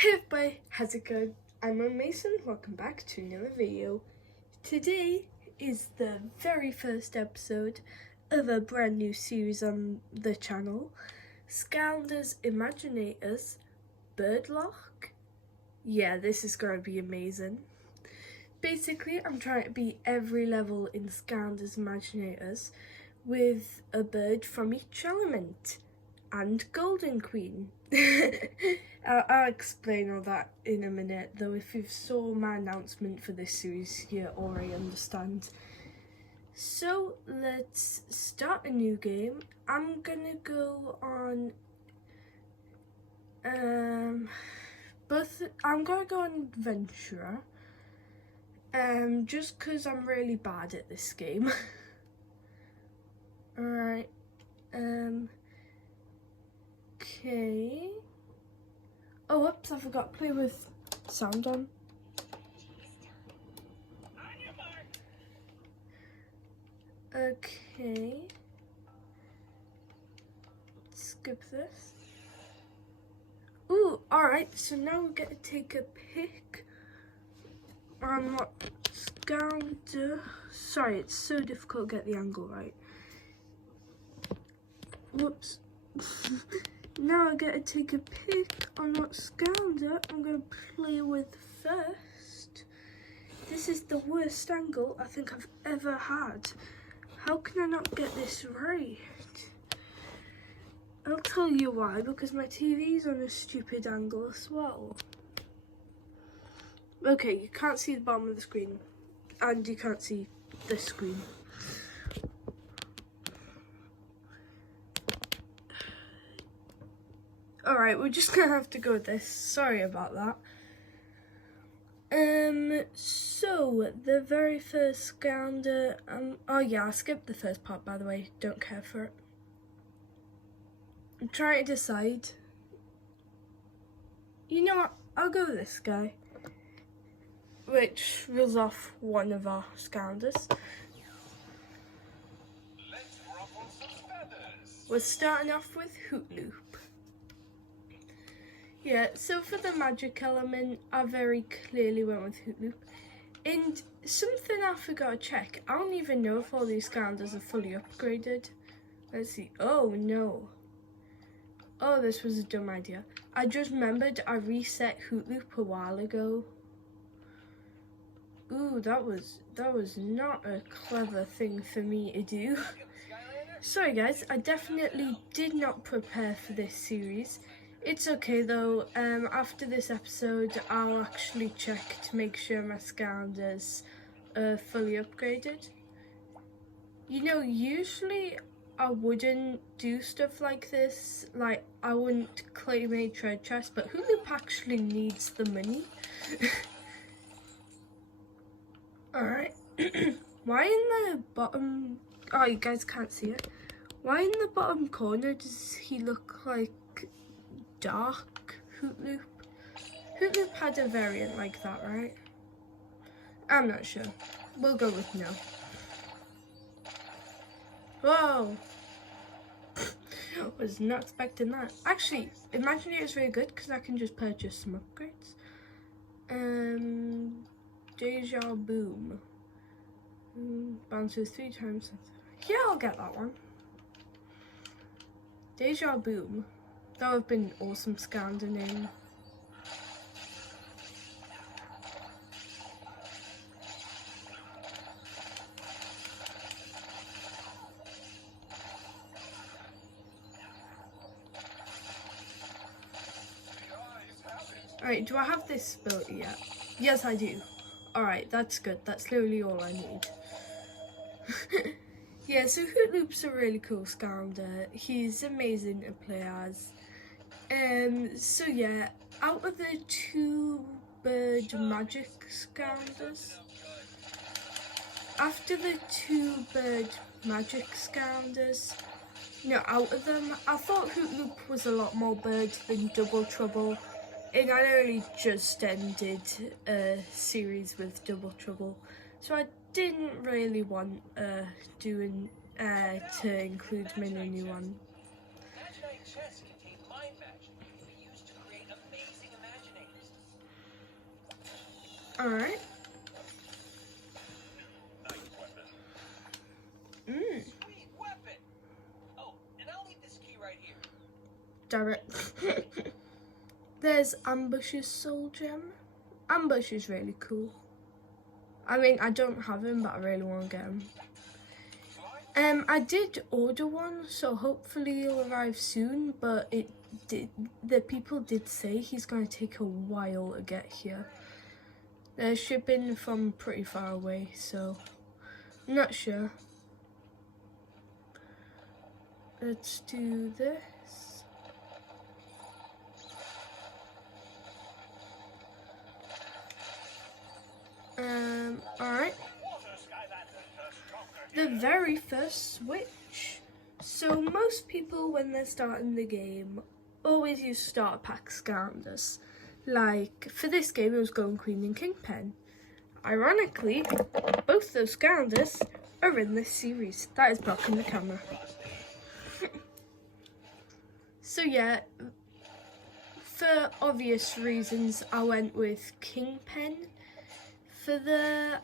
Hey everybody, how's it going? I'm Mason, welcome back to another video. Today is the very first episode of a brand new series on the channel, Skylanders, Imaginators, Locke. Yeah, this is going to be amazing. Basically, I'm trying to beat every level in Skylanders Imaginators with a bird from each element and Golden Queen. I'll explain all that in a minute, though if you saw my announcement for this series, you already understand. So let's start a new game. I'm gonna go on I'm gonna go on Adventurer. Just because I'm really bad at this game. Alright. Okay. Oh, whoops, I forgot to play with sound on. Okay. Skip this. Ooh, alright, so now we get to take a pick on what Scounder. Sorry, it's so difficult to get the angle right. Whoops. Now I get to take a pick on what Scounder I'm going to play with first. This is the worst angle I think I've ever had. How can I not get this right? I'll tell you why, because my TV's on a stupid angle as well. Okay, you can't see the bottom of the screen, and you can't see this screen. Alright, we're just gonna have to go with this. Sorry about that. So the very first Scounder, oh yeah, I skipped the first part, by the way, don't care for it. I'm trying to decide. You know what, I'll go with this guy, which rules off one of our Scounders. We're starting off with Hoot. Yeah, so for the magic element, I very clearly went with Hoot. And something I forgot to check, I don't even know if all these Scounders are fully upgraded. Let's see. Oh no. Oh, this was a dumb idea. I just remembered I reset Hoot a while ago. Ooh, that was not a clever thing for me to do. Sorry guys, I definitely did not prepare for this series. It's okay though, after this episode I'll actually check to make sure my Scounders are fully upgraded. You know, usually I wouldn't do stuff like this, like I wouldn't claim a treasure chest, but Hoot actually needs the money. Alright, why in the bottom, oh you guys can't see it, why in the bottom corner does he look like dark Hoot? Hoot had a variant like that, right? I'm not sure. We'll go with no. Whoa! Was not expecting that. Actually, Imagineer is really good because I can just purchase some upgrades. Deja Boom. Bounces 3 times. Yeah, I'll get that one. Deja Boom. That would have been an awesome Scounder name. Alright, do I have this ability yet? Yes, I do. Alright, that's good. That's literally all I need. Yeah, so Hoot a really cool Scounder. He's amazing to play as. So yeah, out of the 2 bird magic Scounders, after the 2 bird magic Scounders, no, out of them, I thought Hoot was a lot more bird than Double Trouble. And I only just ended a series with Double Trouble, so I didn't really want to include him in a new one. Alright. Sweet weapon. Oh, and I'll leave this key right here. Damn it. There's Ambush's soul gem. Ambush is really cool. I mean, I don't have him, but I really want to get him. I did order one, so hopefully he'll arrive soon, but the people did say he's going to take a while to get here. They're shipping from pretty far away, so I'm not sure. Let's do this. Alright. The very first switch. So most people, when they're starting the game, always use starter pack skylanders. Like, for this game it was Golden Queen and Kingpin. Ironically, both those skylanders are in this series. That is blocking the camera. So yeah, for obvious reasons I went with Kingpin for the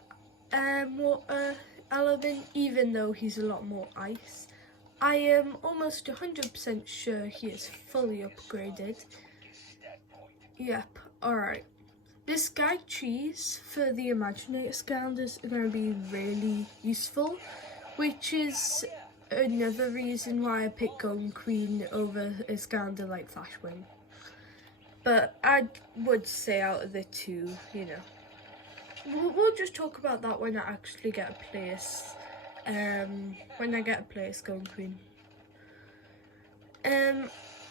water element, even though he's a lot more ice. I am almost 100% sure he is fully upgraded. Yep, alright. This guy cheese for the imaginator skylanders are going to be really useful, which is another reason why I picked Golden Queen over a skylander like Flashwing. But I would say out of the two, you know. We'll just talk about that when I actually get a place. When I get a place, Golden Queen.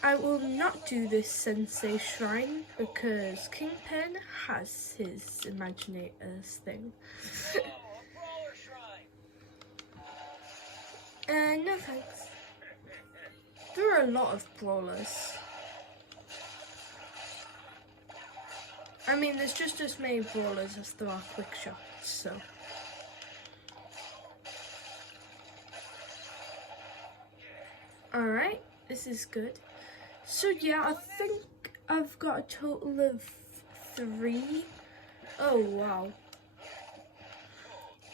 I will not do this Sensei Shrine because Kingpin has his imaginators thing. No thanks. There are a lot of brawlers. I mean, there's just as many brawlers as there are quick shots, so. Alright, this is good. So yeah, I think I've got a total of 3. Oh wow.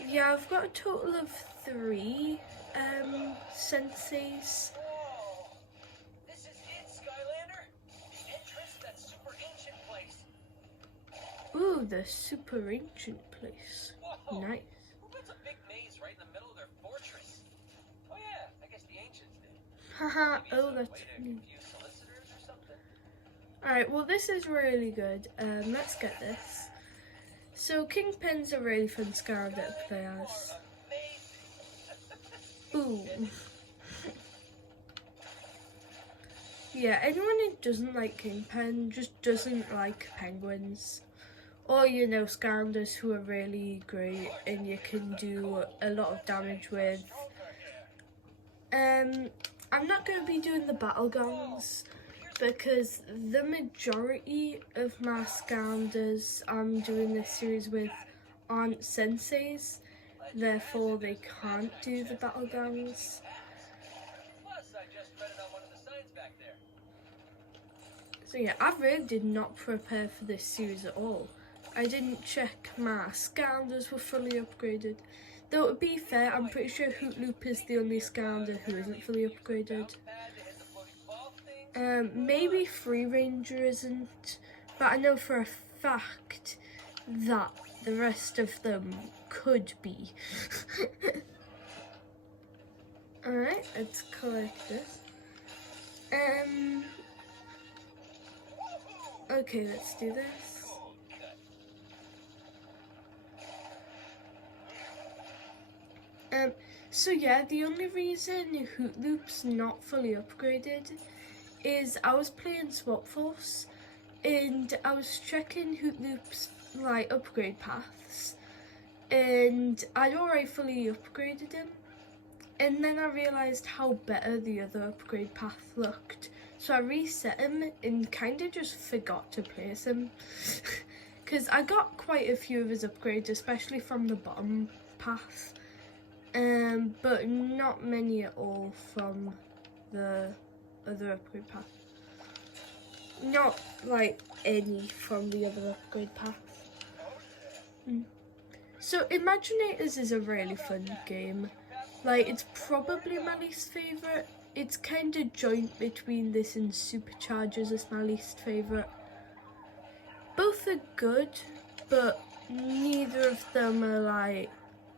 Yeah, I've got a total of 3 senseis. Whoa! This is it, Skylander. The entrance to that super ancient place. Ooh, the super ancient place. Whoa! Nice. Who built a big maze right in the middle of their fortress? Oh yeah, I guess the ancients did. Haha, Maybe it's oh a that's way to funny. confuse solicitors or something. Alright, well this is really good. Let's get this. So Kingpin's a really fun skylander to play as. Ooh. Yeah, anyone who doesn't like Kingpin just doesn't like penguins. Or, you know, skylanders who are really great and you can do a lot of damage with. I'm not going to be doing the battle gongs because the majority of my skylanders I'm doing this series with aren't senseis, therefore they can't do the battle gongs. Plus, I just read it on one of the signs back there. So yeah, I really did not prepare for this series at all. I didn't check my skylanders were fully upgraded. Though to be fair, I'm pretty sure Hoot Loop is the only skylander who isn't fully upgraded. Maybe Free Ranger isn't, but I know for a fact that the rest of them could be. Alright, let's collect this. Okay, let's do this. So yeah, the only reason Hoot Loop's not fully upgraded is I was playing Swap Force and I was checking Hoot Loop's like upgrade paths and I'd already fully upgraded him, and then I realised how better the other upgrade path looked, so I reset him and kinda just forgot to place him because I got quite a few of his upgrades, especially from the bottom path. But not many at all from the other upgrade path. Not like any from the other upgrade path. So Imaginators is a really fun game. Like, it's probably my least favourite. It's kind of joint between this and Superchargers as my least favourite. Both are good, but neither of them are like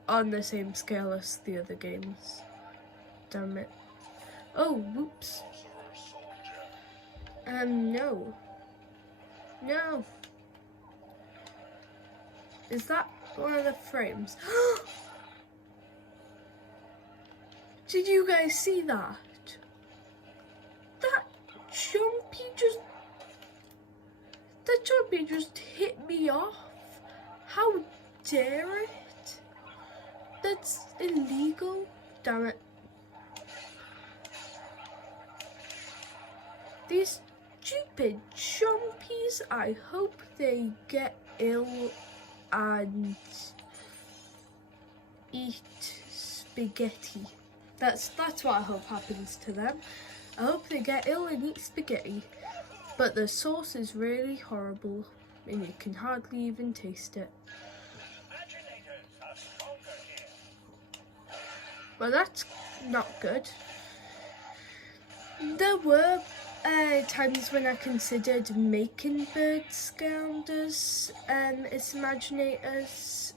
on the same scale as the other games. Damn it. Oh, whoops. No. No. Is that one of the frames? Did you guys see that? That jumpy just hit me off. How dare it? That's illegal. Damn it. These stupid jumpies, I hope they get ill and eat spaghetti. That's what I hope happens to them. I hope they get ill and eat spaghetti. But the sauce is really horrible and you can hardly even taste it. Well, that's not good. There were times when I considered making bird skylanders as imaginators,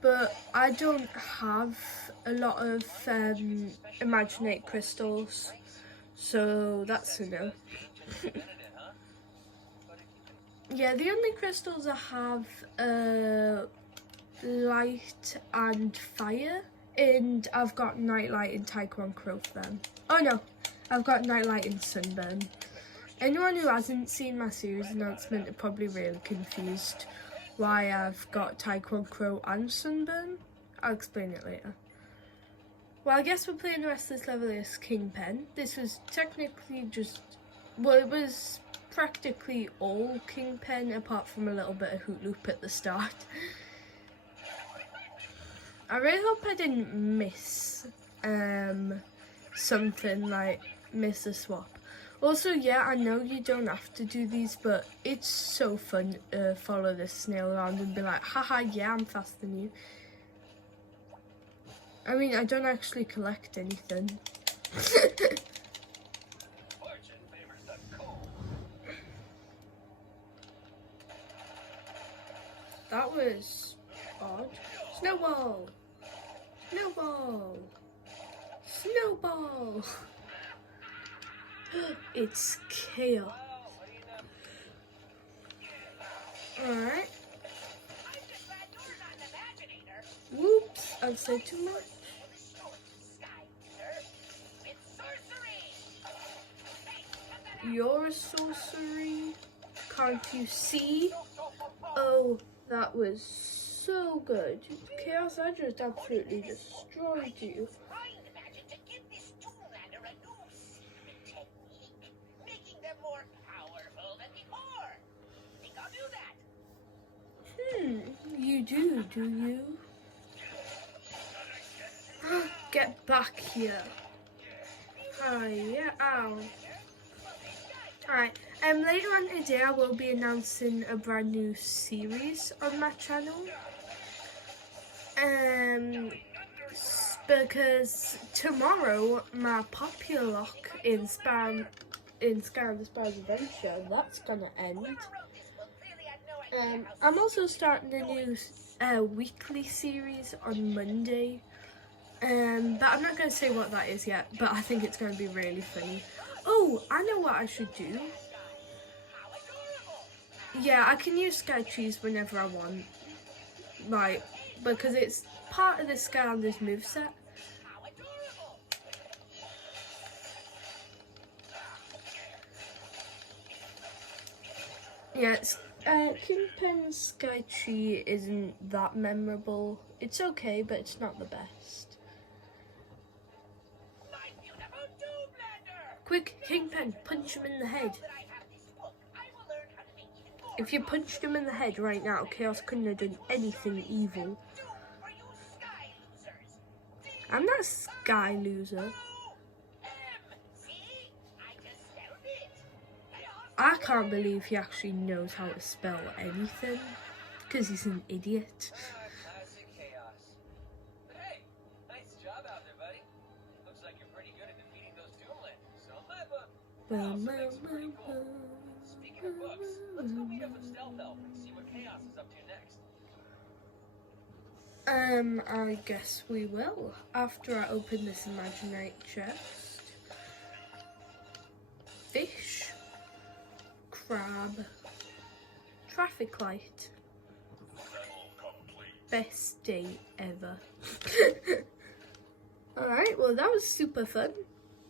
but I don't have a lot of imaginate crystals, so that's a no. Yeah, the only crystals I have are light and fire, and I've got nightlight and Taekwon Crow for them. Oh no, I've got nightlight and sunburn. Anyone who hasn't seen my series announcement are probably really confused why I've got Taekwon Crow and sunburn. I'll explain it later. Well, I guess we're playing the rest of this level as Kingpin. This was technically just, well, it was practically all Kingpin apart from a little bit of Hoot Loop at the start. I really hope I didn't miss something, like miss a swap. Also, yeah, I know you don't have to do these, but it's so fun to follow this snail around and be like, haha, yeah, I'm faster than you. I mean, I don't actually collect anything. That was odd. Snowball! Snowball! Snowball! It's chaos. Alright. Whoops, I've said too much. You're a sorcery. Can't you see? Oh, that was so good. Chaos, I just absolutely destroyed you. You do you? Get back here. Hiya, ow. Alright, later on today I will be announcing a brand new series on my channel. Because tomorrow my popular lock in Skylanders Spider's Adventure, that's gonna end. I'm also starting a new weekly series on Monday. But I'm not going to say what that is yet, but I think it's going to be really funny. Oh, I know what I should do. Yeah, I can use Sky Trees whenever I want. Like, because it's part of the Skylanders moveset. Yeah, Kingpin's Sky Tree isn't that memorable. It's okay, but it's not the best. Quick, Kingpin, punch him in the head. If you punched him in the head right now, Chaos couldn't have done anything evil. I'm not a Sky Loser. I can't believe he actually knows how to spell anything. because he's an idiot. Classic chaos. But hey, nice job out there, buddy. Looks like you're pretty good at defeating those Doomlanders. So my book. Also, pretty cool. Speaking of books, let's go meet up with Stealth Elf and see what Chaos is up to next. I guess we will, after I open this imaginate chest. Fish, crab, traffic light. Best day ever. Alright, well that was super fun.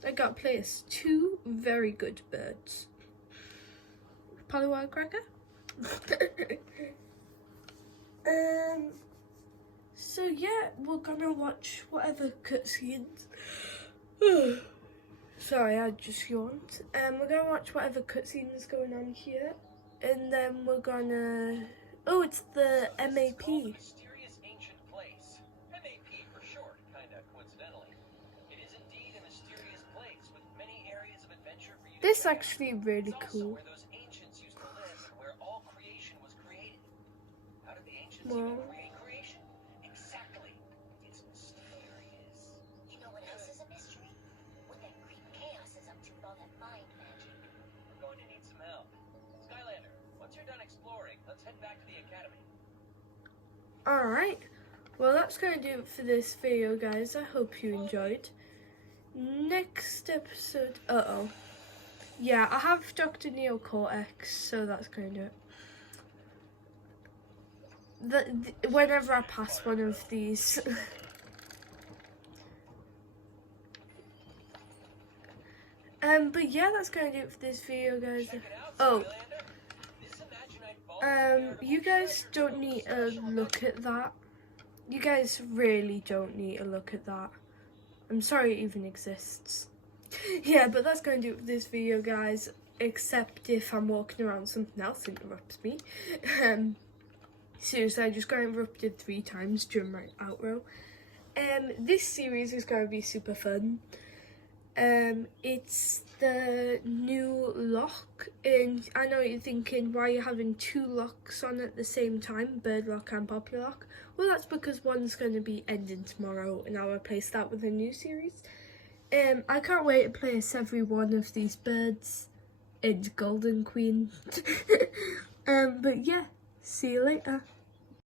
I got to play as 2 very good birds. Pollywog cracker? So yeah, we're gonna watch whatever cutscenes. Sorry, I just yawned. We're gonna watch whatever cutscene is going on here, and then we're gonna. Oh, it's the MAP. Mysterious ancient place. MAP for short, kinda coincidentally. It is indeed a mysterious place with many areas of adventure for you. This is actually really it's cool. Also where those ancients used to live and where all creation was created. How did the ancients Well, even create creation? Exactly. It's mysterious. You know what else is a mystery? What that creep Chaos is up to with all that mind magic. We're going to need some help. Skylander, once you're done exploring, let's head back to the academy. alright. Well, that's gonna do it for this video, guys. I hope you enjoyed. Next episode. Yeah, I have Dr. Neocortex, so that's gonna do it. Whenever I pass one of these. But yeah, that's gonna do it for this video, guys. Check it out, Oh, Skylander. This imaginite vault you guys don't need to look at that. You guys really don't need to look at that. I'm sorry it even exists. Yeah, but that's going to do it for this video, guys. Except if I'm walking around, something else interrupts me. Seriously, I just got interrupted 3 times during my outro. This series is going to be super fun. It's the new lock, and I know you're thinking, why are you having 2 locks on at the same time, bird lock and poppy lock? Well, that's because one's going to be ending tomorrow, and I'll replace that with a new series. I can't wait to play as every one of these birds and Golden Queen. But yeah, see you later.